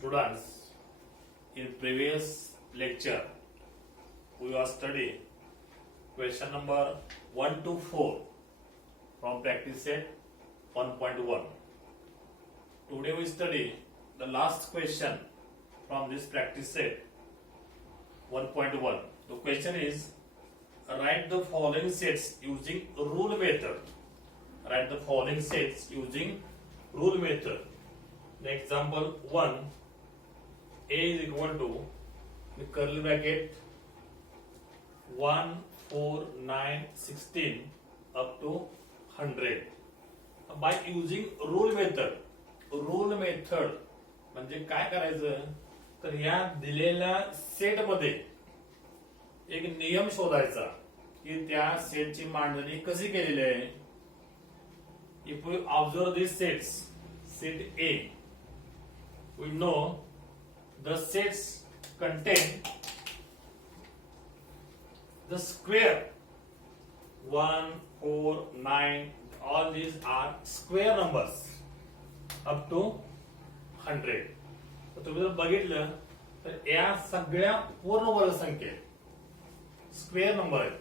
Students, in previous lecture we have studied question number 1 to 4 from practice set 1.1. Today we study the last question from this practice set 1.1. The question is, write the following sets using rule method. Write the following sets using rule method. The example 1, A is equal to the curly bracket 1, 4, 9, 16 up to 100. By using rule method म्हणजे काय करायचं तर या दिलेल्या set मध्ये एक नियम शोधायचा की त्या सेटची मांडणी कशी केलेली आहे. If we observe this sets, set A, we know the sets contain the square 1, 4, 9, all these are square numbers up to 100. तर तुम्ही जर बघितलं तर या सगळ्या पूर्ण वर्ग संख्या स्क्वेअर नंबर आहेत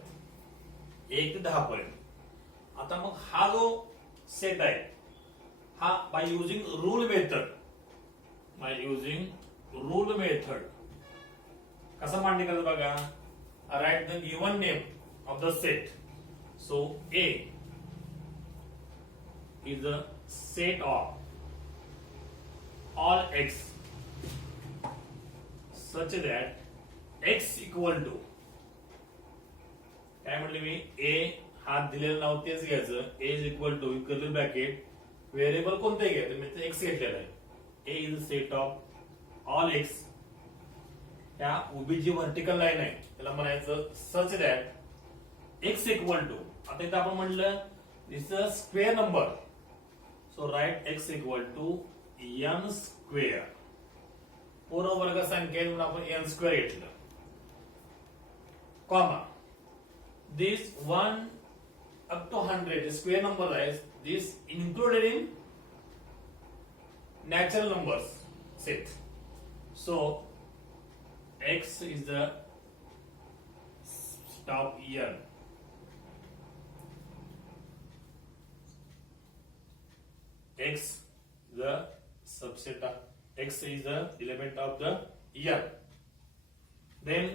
1 ते 10 पर्यंत. आता मग हा जो सेट आहे हा बाय युजिंग रूल मेथड कसा मांडणी करायचं बघा. Write the given name of the set. So A is a set of all x such that x equal to काय म्हटले मी a हा दिलेलं नाव तेच घ्यायचं. a is equal to curly bracket variable कोणते घ्यायचं मी x घेतलेला आहे. a is a set of all x. या उभी जी व्हर्टिकल लाईन आहे त्याला म्हणायचं such that x equal to. आता इथं आपण म्हटलं this a square number. So right x equal to n square. पूर्ण वर्ग संख्या म्हणून आपण n स्क्वेअर घेतलं. Comma this 1 up to 100 square number is this included in natural numbers set. So x is the stop n. X the subset of x is the element of the n. Then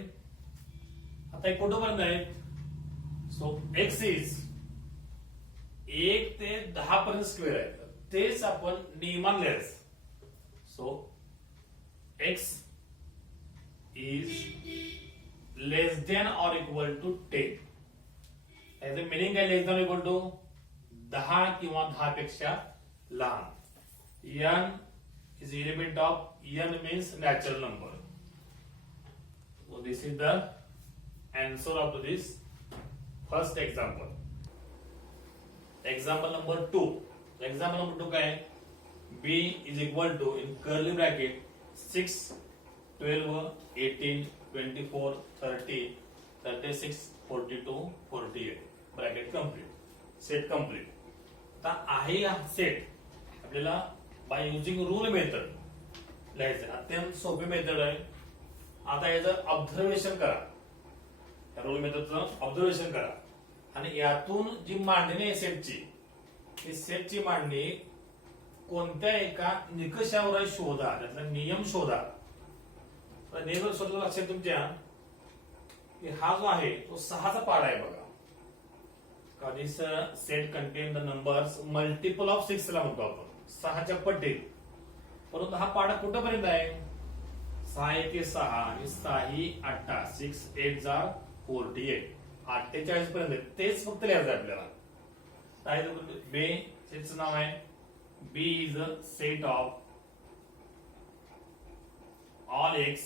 आता एक कुठं पर्यंत आहे. So x is 1 ते 10 पर्यंत square आहे तेच आपण नियमान लिहायचं. So x is less than or equal to 10. याचं मिनिंग काय लेस दॅन इक्वल टू 10 किंवा 10 पेक्षा लहान. n is element of n means natural number. So this is the answer of this first example. Example number 2. Example number 2 काय b is equal to in curly bracket 6, 12, 18, 24, 30, 36, 42, 48. Bracket complete. Set complete. आता आहे हा set आपल्याला by using rule method लिहायचं. अत्यंत सोपी method आहे. आता याचं ऑब्झर्वेशन करा. या रूल मेथडचं ऑब्झर्वेशन करा आणि यातून जी मांडणी आहे सेटची ती सेटची मांडणी कोणत्या एका निकषावर शोधा. त्यातला नियम शोधा. नियम शोधला लक्षात तुमच्या की हा जो आहे तो 6चा पाडा आहे बघा. This set contain the numbers multiple of 6 ला म्हणतो आपण 6च्या पटीत. परंतु हा पाडा कुठपर्यंत आहे 6 1 6 आणि 6 8 6 8 जा 48 48 पर्यंत. तेच फक्त लिहायचं आपल्याला. बे सेटचं नाव आहे B is a set of all X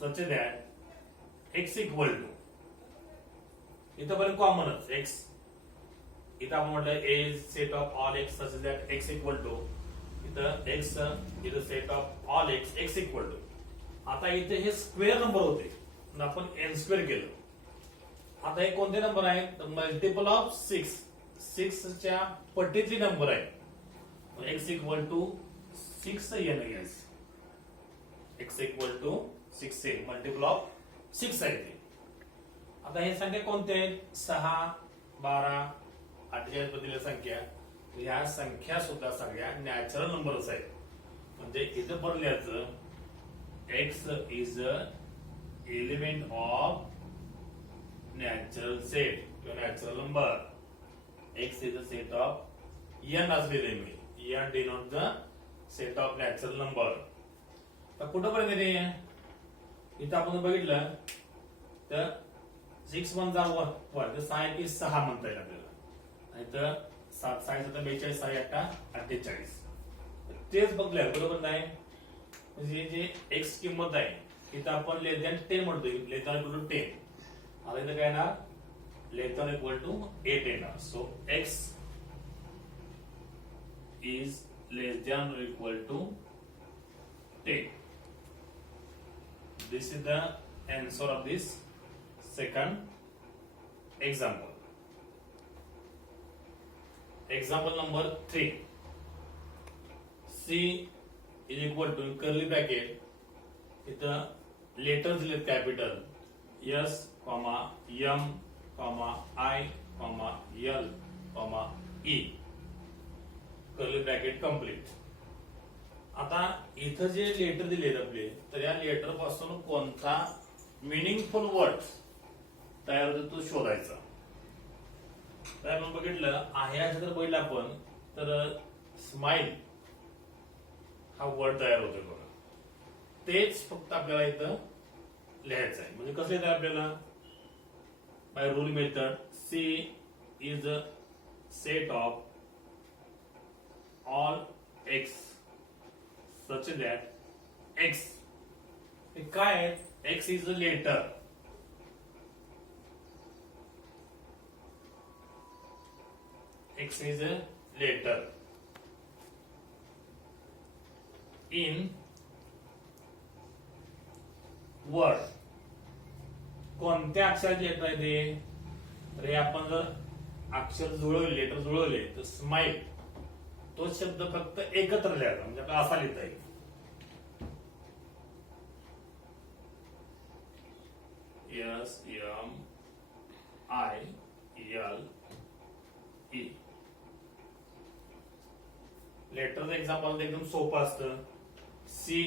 such that X equal to. इथं पर्यंत कॉमनच एक्स. इथं आपण म्हटलं A is set of all X such that X equal to. इथं X is a set of all X X equal to. आता इथे हे स्क्वेअर नंबर होते आपण एन स्क्वेअर केलं. आता हे कोणते नंबर आहेत मल्टिपल ऑफ 6 च्या पटीतली नंबर आहे. एक्स इक्वल टू 6 n घ्यायचं. x इक्वल टू 6 येईल, मल्टिपल ऑफ 6 आहे ते. आता हे संख्या कोणत्या आहेत? 6, 12, 48 बद्दल संख्या. ह्या संख्या सुद्धा सगळ्या नॅचरल नंबरच आहेत. म्हणजे इथं पण लिहायचं x is a element of natural set किंवा natural number. x is a set of n असलेले मी n denote the set of natural number. तर कुठंपर्यंत येते? इथं आपण बघितलं तर 6 1 जा 1 तर 6 की 6 म्हणता येईल आपल्याला. आणि तर 7 6 7 42 6 8 48. तेच बघलं बरोबर नाही. म्हणजे जे x किंमत आहे इथं आपण लेस दॅन 10 म्हणतोय, लेस दॅन इक्वल टू 10. आता इथं काय येणार? लेस दॅन इक्वल टू 8 येणार. So x is less than or equal to 10. This is the answer of this second example. Example number 3. C is equal to curly bracket इथं letters दिलेत capital S, M, I, L, E. Curly bracket complete. आता इथं जे letter दिलेत आपले, तर या letter पासून कोणता मिनिंगफुल वर्ड तयार होतो तो शोधायचा. तर आपण बघितलं आहे असं तर बघितलं आपण तर स्माइल हा वर्ड तयार होतोय बघा. तेच फक्त आपल्याला इथं लिहायचं आहे. म्हणजे कसं येतं आपल्याला? By rule method C is a set of all x such that x हे काय आहे? x is a letter. X is a letter in word. कोणत्या अक्षराचे लेटर आहे ते? तर हे आपण जर अक्षर जुळवले, लेटर जुळवले तर स्माइल तो शब्द फक्त एकत्र लिहायचा. म्हणजे आपल्याला असा लिहिता येईल S, M, I, L, E. लेटरचं एक्झाम्पल एकदम सोपं असतं. C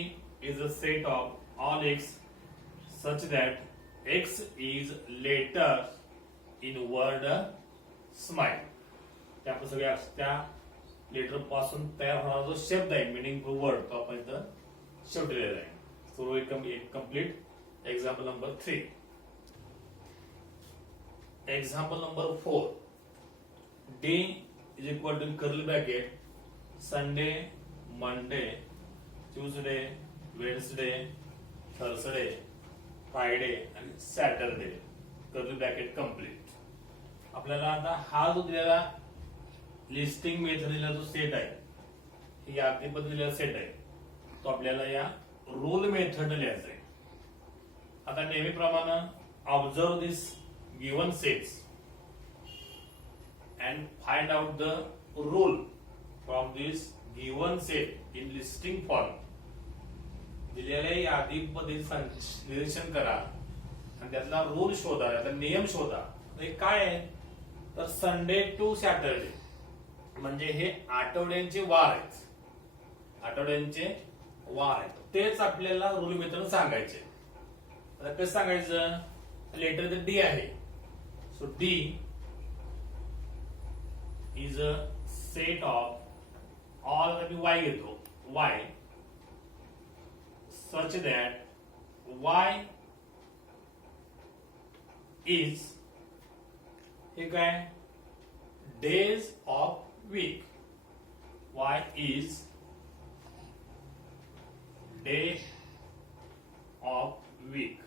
is a set of all x such that x is letter in word smile. त्या आपण सगळ्या त्या लेटर पासून तयार होणारा जो शब्द आहे मिनिंगफुल वर्ड तो आपण इथं शेवटी लिहिलेला आहे. सो एक complete example number 3. Example number 4. D is equal to curly bracket Sunday, Monday, Tuesday, Wednesday, Thursday, Friday आणि सॅटरडे. Curly bracket complete. आपल्याला आता हा जो दिलेला लिस्टिंग मेथडला जो सेट आहे या दिलेला सेट आहे तो आपल्याला या रूल मेथड लिहायचा आहे. आता नेहमीप्रमाणे observe this given sets and find out the rule from this given set in listing form. दिलेल्या यादीमध्ये निरीक्षण करा आणि त्यातला रूल शोधा, त्यातला नियम शोधा. हे काय आहे? तर संडे टू सॅटरडे म्हणजे हे आठवड्यांचे वार आहेत. आठवड्यांचे वार आहेत तेच आपल्याला रूल मेथड सांगायचे. आता कसं सांगायचं? लेटर तर डी आहे. So D is a set of all Y घेतो Y such that Y is हे काय? Days of week. Y is day of week.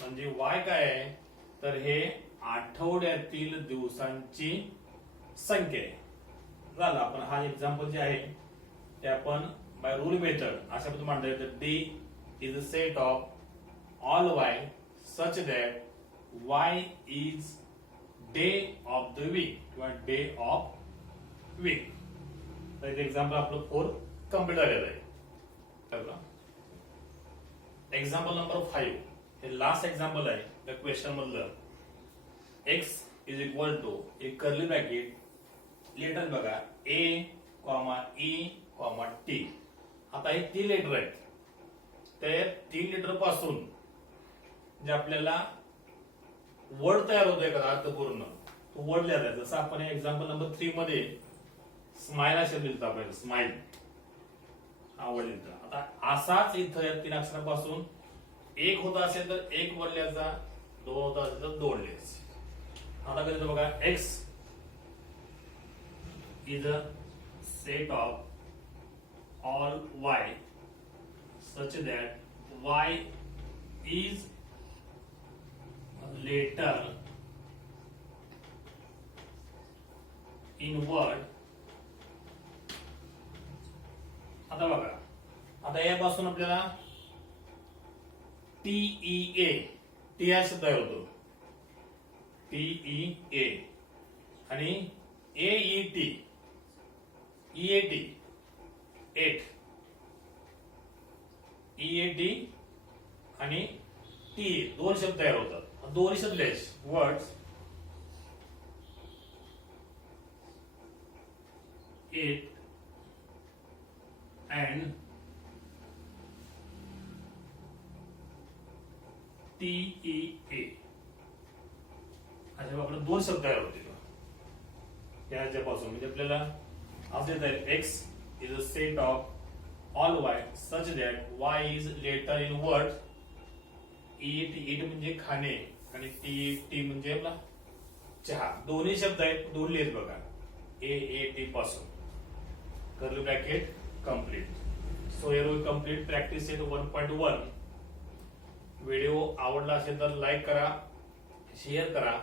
म्हणजे Y काय आहे? तर हे आठवड्यातील दिवसांची संख्या आहे. झालं. आपण हा एक्झाम्पल जे आहे ते आपण बाय रूल मेथड अशा पद्धतीने मांडता येतं. D is a set of all Y such that Y is day of the week किंवा डे ऑफ वीक. तर एक्झाम्पल आपलं 4 कम्प्लीट झालेलं आहे. एक्झाम्पल नंबर 5 हे लास्ट एक्झाम्पल आहे त्या क्वेश्चन मधलं. x इज इक्वल टू एक कर्ली ब्रॅकेट लेटर बघा a, e, t. आता हे 3 लेटर आहेत. ते 3 लेटर पासून जे आपल्याला वर्ड तयार होतो एखादा अर्थपूर्ण तो वर्ड लिहायचा. जसं आपण एक्झाम्पल नंबर 3 मध्ये स्माइल हा शब्द लिहितो आपण, स्माइल हा वर्ड लिहितो. आता असाच इथं या 3 अक्षरापासून एक होता असेल तर एक वर्ड लिहायचा, 2 होता असेल तर 2 लिहायचे. आता कसं बघा, x is a set of all y such that y is later in word. आता बघा, आता यापासून आपल्याला TEA टी हा शब्द होतो, TEA आणि AET EAT 8 EAT आणि T 2 शब्द तयार होतात. दोन्ही शब्द वर्ड्स 8 and TEA अशा आपल्याला 2 शब्द तयार होतील याच्यापासून. म्हणजे आपल्याला असे येत x is a set of all y such that y is later in word. eat म्हणजे खाणे आणि टी म्हणजे आपला चहा. दोन्ही शब्द आहेत, दोन लिहित बघा AAT पासून. Curly bracket complete. So here we complete practice set 1.1. Video आवडला असेल तर लाईक करा, शेअर करा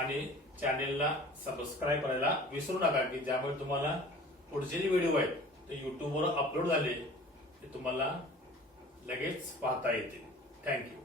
आणि चॅनेलला सबस्क्राईब करायला विसरू नका, की ज्यामुळे तुम्हाला पुढचे जे व्हिडिओ आहेत ते युट्यूबवर अपलोड झाले ते तुम्हाला लगेच पाहता येतील. थँक्यू.